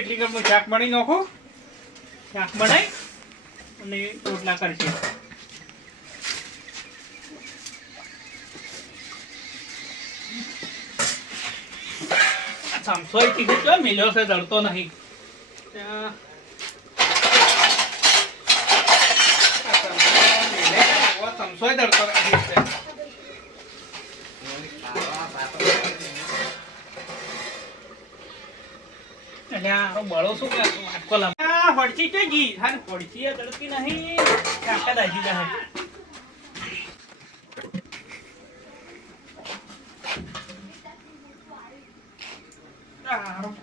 એટલી ઘરમાં શાક બનાવી નાખો. શાક બનાવી અને રોટલા કરશે. સમસોઈ કીધું તો મિલ્યો છે, દળતો નહીં. સમસોઈ દળતો નથી. બળો શું ફડચી તો જી હા ફડચી દળતી નહીં. કાકા દાજી જાય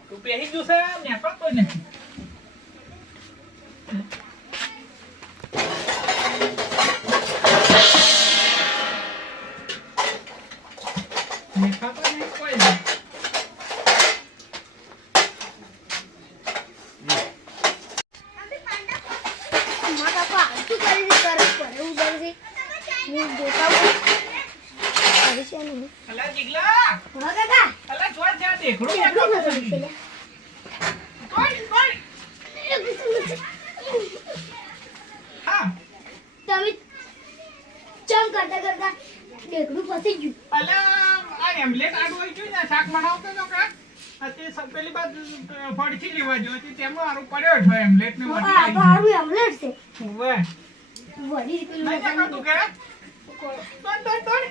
તું પહેરી ગયું છે ને પણ કોઈ નથી. કોઈ નહીં. અલા જીગલા હા કાકા અલા જોર જા દેખડો હા તમે ચમ કરતા કરતા દેખડું ફસી ગયું. અલા આ એમ્બલેટ આડું આવી ગયું ને શાક બનાવતો તો કા તે પેલી બાદ ફડથી લેવા જો તે તેમાં આરું પડ્યો છે એમ્બલેટ ને વળી આ બારું એમ્બલેટ છે. ઓવે વળી પેલું નહીં કાકા તું કે તોડ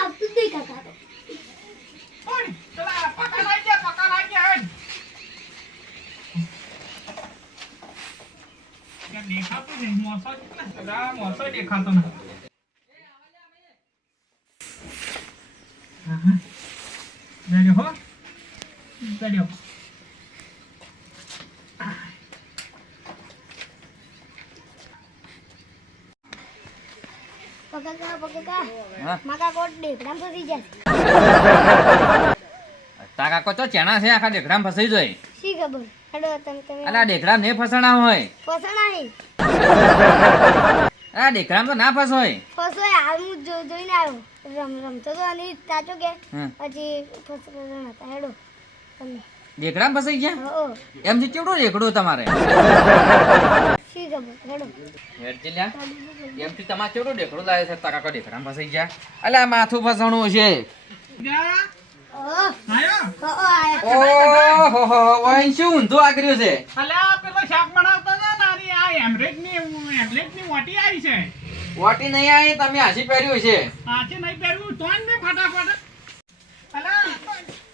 આપતું દે કાકા તો. ઓય ચલા પકા લાઈ ગયા કે દેખાતું નહીં મોસો કેટલા મોસો દેખાતો નથી. હા રેડી હો રેડી પકા માકા કોટ દેખડામ ફસી જાય. તાકા કો તો ચેણા છે આખા ડેકડામ ફસાઈ જાય. શી ખબર હેડો તમે અલા ડેકડામ ને ફસણા હોય. ફસણા નહીં આ ડેકડામ તો ના ફસોય. ફસોય હાલ હું જોઈને આવ્યો રમતો તો અને તાચો કે પછી ફસણા હતા. હેડો તમે ડેકડામ ફસાઈ ગયા હો એમ થી કેવડો ડેકડો તમારે શી ખબર હેડો હેડ ચલ્યા એમ થી તમારે કેવડો ડેકડો લાવે છે તાકા કો ડેકડામ ફસાઈ ગયા. અલા માથું ફસણું છે. જા આયો આયો ઓહો ઓય શું ઊંધું આગર્યું છે. અલા પેલો શાક બનાવતો ને નારી આ એમ્બલેટ ની વાટી આવી છે. વાટી નહીં આવી તમે હાસી પહેર્યું છે. આજે નહીં પહેરવું તો ને ફટાફટ. અલા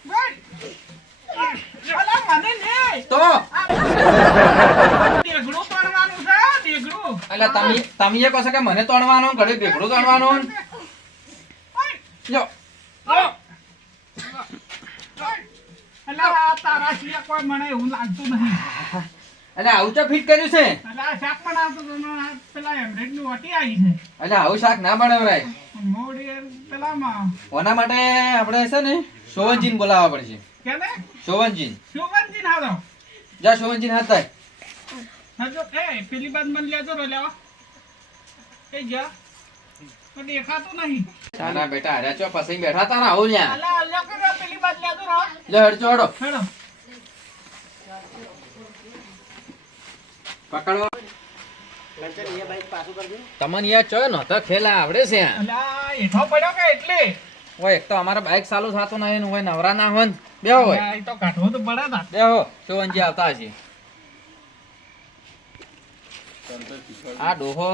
બોલ અલા મને ને તો દેગડું તોડવાનું છે દેગડું. અલા તમે એ કહો છો કે મને તોડવાનું ઘરે ડેકડું તોડવાનું જો અલા તારા સિવાય કોઈ મને એવું લાગતું નહીં. એટલે આવું ચો ફિટ કર્યું છે. અલા શાક બનાવતો તો પેલા એમ્બલેટ ની વાટી આવી છે. એટલે આવું શાક ના બનાવરાય. મોડી પેલામાં ઓના માટે આપણે છે ને સોવનજીન બોલાવવા પડશે. કેને સોવનજીન શોભનજી ના દો જા સોવનજીન હાથ થાય. હજો એ પેલી બાદ મને લેજો રો લેવા એ જા તો દેખાતું નહીં. તારા બેટા હારે ચો ફસાઈ બેઠા તા ને આવું લ્યા. અલા અલ્યા કરો પેલી બાદ લેજો રો લે હડ ચોડો હેડો પકડો. તમને યાર ચો ન તો ખેલા આવડે છે. અલા એઠો પડ્યો કે એટલે ઓય એક તો અમારા બાઈક ચાલુ થાતું નહીં ને હોય નવરા ના હોય ને બેહો હોય એ તો કાઢવો તો પડે ને. બેહો સોવનજી આવતા હશે. આ ડોહો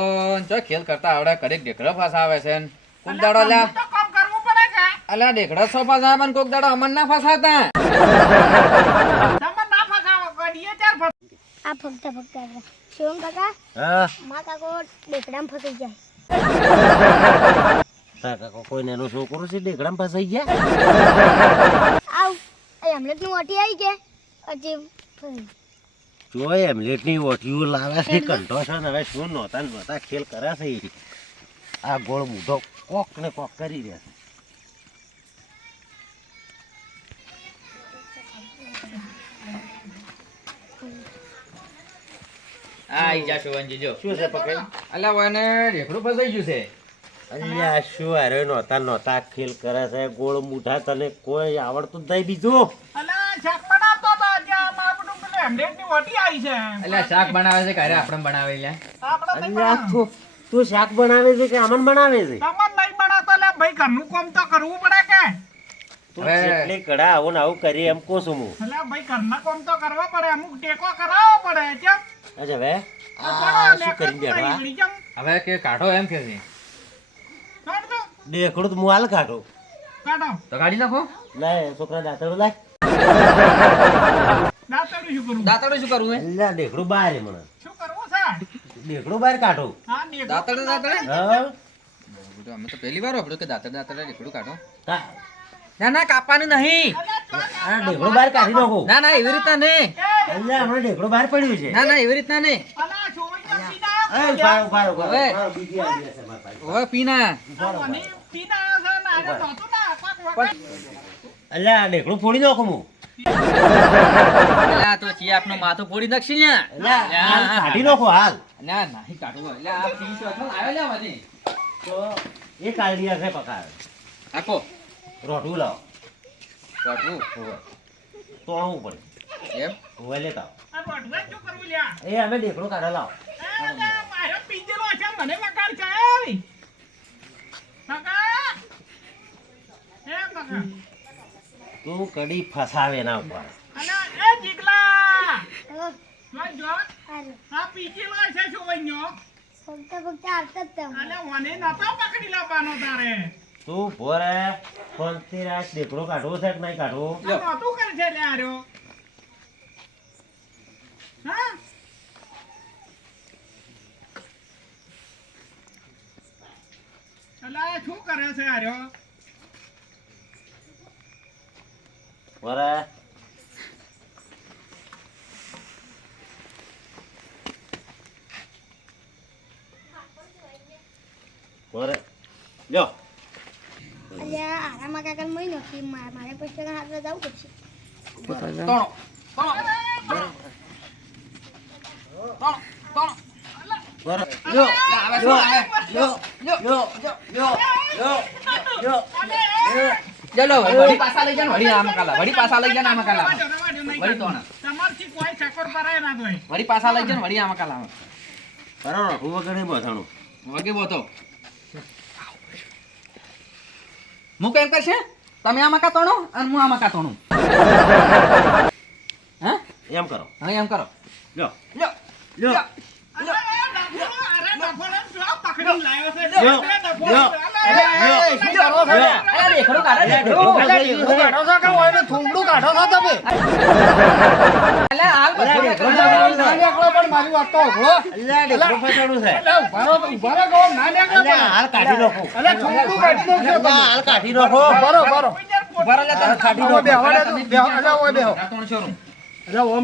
ચો ખેલ કરતા આવડે કડેક ઢેકડો ફસાવે છે ને કોક દાડો લ્યા તો કામ કરવું પડે કે અલ્યા ઢેકડા સો ફસાવે ને કોક દાડો અમન ના ફસાતા. તમે ના ફસાવો કરીએ ચાર આ ફગતા શિવમ કાકા મા કાકો દેખડામ ફસી જાય. કાકા કોઈને એનો છોકરો છે ડેકડામ ફસાઈ ગયા. આવ એમ્બલેટ નું વાટી આવી કે હજી ફસી. જો એમલેટની ઓઠીઓ લાવે છે કંઠો છે ને હવે શું નહોતા ખેલ કરે છે એ. આ ગોળ મૂઢો કોક ને કોક કરી રહ્યા છે. આ ઈ જા સોવનજી જો શું છે પકડ? અલ્યા ઓને ઢેકડું ફસાઈ ગયું છે. અલ્યા શું અરે નહોતા ખેલ કરે છે ગોળ મૂઠા તને કોઈ આવડતું જ નહીં બીજું અલા શાક બનાવતો તો ત્યાં મારું પેલું હેમલેટની વટી આવી છે એટલે શાક બનાવે છે ક્યારે આપણે બનાવે લે આપણે નહીં અલ્યા બનાવવાનું. તું શાક બનાવે છે કે આમન બનાવે છે તમાર નહીં બનાવતો લે ભાઈ ઘરનું કામ તો કરવું પડે કે તું હવે- જેટલી કડા આવું ને આવું કરી એમ કહું છું હું અલા ભાઈ ઘરના કામ તો કરવા પડે અમુક ટેકો કરાવવો પડે કેમ અચ્છા હવે તો આ થોડો શું કરી નેકળતું બેઠા નહીં, કેમ? હવે કે કાઢો એમ કે છે કાઢ દો. દેખડું તો હું હાલ કાઢું કાઢો. તો કાઢી નાખો લાય છોકરા દાંતડું લાય દાંતરડું શું કરવું? દાંતડું શું કરવું હે અલ્યા દેખડું બહાર હે મને શું કરવું છે? દેખડું બહાર કાઢો હા, દેખો. દાંતડે હા અમે તો પહેલી વાર વાપર્યું કે દાંતડે નીકળું કાઢો કા- ના ના કાપવાનું નહીં આ દેખડું બહાર કાઢી નાખો ના ના એવી રીતના નહીં અલ્યા હમણાં દેખડું બહાર પડ્યું છે ના ના એવી રીતના નહીં અલા, છોકરીને પીને એ આવ્યો ઉભા રહો, ઉભા રહો, ઉભા રહો. હવે. ઉભા રહો, બીજી આવી જશે મારા પાસે. હવે પીના આ મને પીને આવ્યો છે ને આને નહોતું ને પાક વગર. અલ્યા આ દેખડું ફોડી નાખું હું અલ્યા તો ચિયાપનું માથું ફોડી નાખશી લ્યા અલ્યા હાલ કાઢી નાખો હાલ ના નહીં કાઢવું એટલે આ પીસ અથવા આવ્યો લ્યા મને તો એ કાઢી હશે પકાર આખો રોટું લાવો કાઢવું તોણવું પડે એમ હવે લેતા આવો. આ રોટલા શું કરવું લ્યા? એ અમે દેખડું કાઢા લાવો એ લે, મારો પીંજરો છે, મને વગાડ છે, એ. કાકા. એ કાકા. તું કડી ફસાવે ના ઉપર અલા, એ જીગલા. હવે જોઈ જો. હારું. આ પીંજરો છે શું વઈન્યો? ફક્ત આવતા જ તમે અલા, મને નતો પકડી લાવવાનો તારે. તું ભોરે ફોનથી રાત દેખડું કાઢવું છે કે નહીં કાઢવું આ નહોતું કરે છે લે આર્યો. હા? અલા, એ શું કરે છે આર્યો? ભોરે ભોરે લ્યો અલ્યા આરામાં કાકા મહી નથી મારે પૈસા હાથ જવું પડશે તોણો તોણો તોણો ભોરે લ્યો આવે શું આવે લ્યો લ્યો લ્યો લ્યો લ્યો ચલો વળી પાછા લઈ જાને વળી આમ કાલા વળી પાછા લઈ જાને આમ કાલા રવાડ્યો, રવાડ્યો, નહીં વળી કરવું. તોણા. તમારથી કોઈ ચક્કર ભરાય ના તોય. વળી પાછા લઈ જાને વળી આમ કાલા બરાબર હું વગર નહીં બધાણું વગે બોતો હું કેમ કરશે તમે આમાં કા તોણો અને હું આમાં કા તોણું હા એમ કરો હા એમ કરો લ્યો લ્યો લ્યો અલા, એ ડફોડો, અરે ડફોડો જો પકડીને લાવ્યો છે. લ્યો, અરે ડફોડો, લ્યો. અલા, અરે, એ શું કરો છો? લ્યો. અરે દેખડો કાઢો દેખડો અલ્યા, દેખડું કાઢો છો કે ઓયને થૂંકડું કાઢો છો તમે અલે હાલ બધું અલ્યા, દેખડો દેખડો કાઢો. કાઢો. અલ્યા દેખડું ફસાણું છે અલ્યા હાલ કાઢી નાખો હાલ કાઢી નાખો ઉભા રહો લે તમે કાઢી નાખો આ તોણ છો રૂ.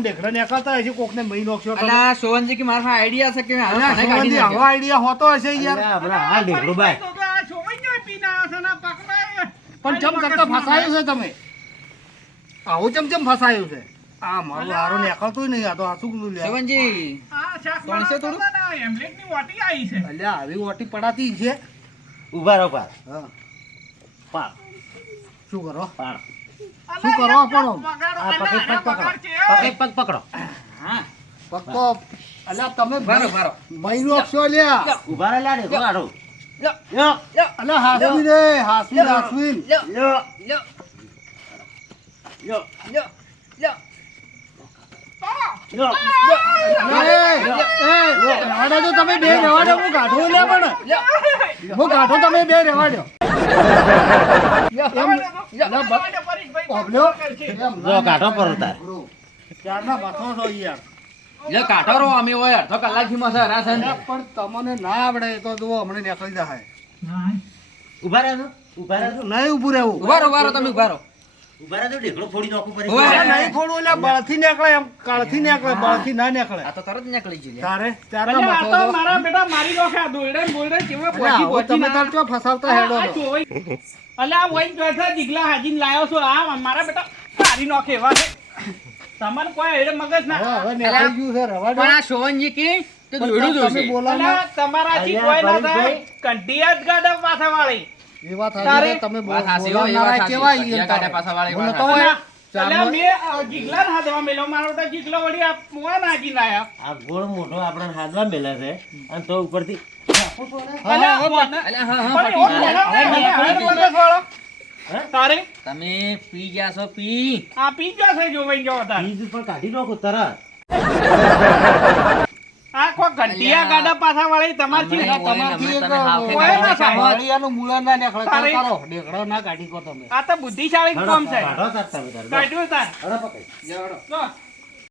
આઈડિયા અલા સોવનજી કે મારા આઈડિયા છે કે હાલ મને કાઢી નાખે. હોતો હશે યાર અલ્યા, હમણાં હાલ દેખડું બાય તો આ છોકરી જોઈ પીને આવ્યો છે ને પકડાય. પણ ચમ કરતા ફસાયું છે તમે આવું ચમ ફસાયું છે આ મારું હારો નીકળતું નહીં આ તો આ શું કરું લ્યા સોવનજી આ શાક ત્રણસો બનાવતો થોડું? હતો ને, હેમલેટની વાટી આવી છે. અલ્યા આવી ઓટી પડાતી છે ઉભા રહો પાર હા પાર શું કરો પાર અલા, શું કરો યાર, આપણો? વગાડો, આ અલા, પકડ અરે પગ વગાડ છે, પકડો એ. પગ પકડો હા ફક્ત અલ્યા તમે ભારો ભારો મહિનો છો લ્યા ઉભા રહો લ્યા દેખડું કાઢો લ્યો લ્યો અલ્યા હાસવી રે હાસવી હાસવી લ્યો લ્યો લ્યો લ્યો લ્યો લ્યો લ્યો રહેવા દેજો તમે બે રહેવા દો હું કાઢું લે પણ હું કાઢું તમે બે રહેવા દો રવાડો, રવાડો, પરેશભાઈ, ઓબલ્યો? કરશે. લ્યો કાઢો પર તાર ત્યારના બાથો છો યાર લ્યો કાઢો રો અમે હોય અડધો કલાકથી માં છે રાસન પણ તમને ના આવડે તો જુઓ હમણાં નીકળી જાય ઉભા રહો ઉભા રહો નહીં ઊભું રહેવું ઉભા રહો તમે ઉભા રહો ઉભા રહો દેખડું ફોડી નાખું પડે ઉભા રહો. નહીં થોડું એટલે બળથી નીકળે એમ કાળથી નીકળે બળથી ના નીકળે આ તો તરત નીકળી ગયું લ્યો. તારે અલા, ત્યારના આ તો બાથો છો. મારા બેટા મારી નોખે આ દોરડે ને બોરડે કેવા અલ્યા, પહોંચી આવો પહોંચી તમે ના. તાર ચો ફસાવતા હેડો આ છો. જોઈ. અલા, આ વહીને જોઈ છે, જીગલા હાજીને લાયો છો. આ મારા બેટા મારી નોખે એવા છે. તમારે કોઈ હેડે મગજ ના. હવે નીકળી ગયું છે રવા દો પણ આ સોવનજી કે કે દોડ્યું તમે જોશે. બોલાવો ને. અલા, તમારાથી અલ્યા, કોઈ ના થાય પરેશભાઈ. કંટિયા જ ગાડા પાછાવાળી. એ વાત તારે સાચી છે, તમે વાત સાચી હો, એ વાત બોલાવનારા સાચી. કેવા ઈ કટિયા તારે. ગાડા પાછાવાળી બોલો વાત તો સાચી. હોય. અલા, મેં જીગલાને હાથમાં મેલ્યો. મારો તો જીગલો વળી આ મુઆ નાખીને આયા. આ ગોળ મોઢો આપણે હાથમાં મેલા છે અને તો ઉપરથી અલા, હા, કોને? અલ્યા, હા, હા, પણ પટી એવો ગયું. મેળો નહીં, મેળો હે? તારે તમે પી ગયા છો પી. આ પી ગયો છે જો વઈ ગયો તાર. બીજ ઉપર કાઢી નાખો તરત. આ કોઈ ઘંટિયા ગાડા પાછા વાળી તમારથી અમે તમારથી તમે હાથે કોઈ ના કાઢી થાય. વાળિયાનું મૂળા ના નીકળે, તારે. કરો. ઢેકડો ના કાઢી કો તમે. આ તો બુદ્ધિશાળી કોમ છે. કાઢો તાર તમે તાર. કાઢ્યું તાર. હળો પકડ. જો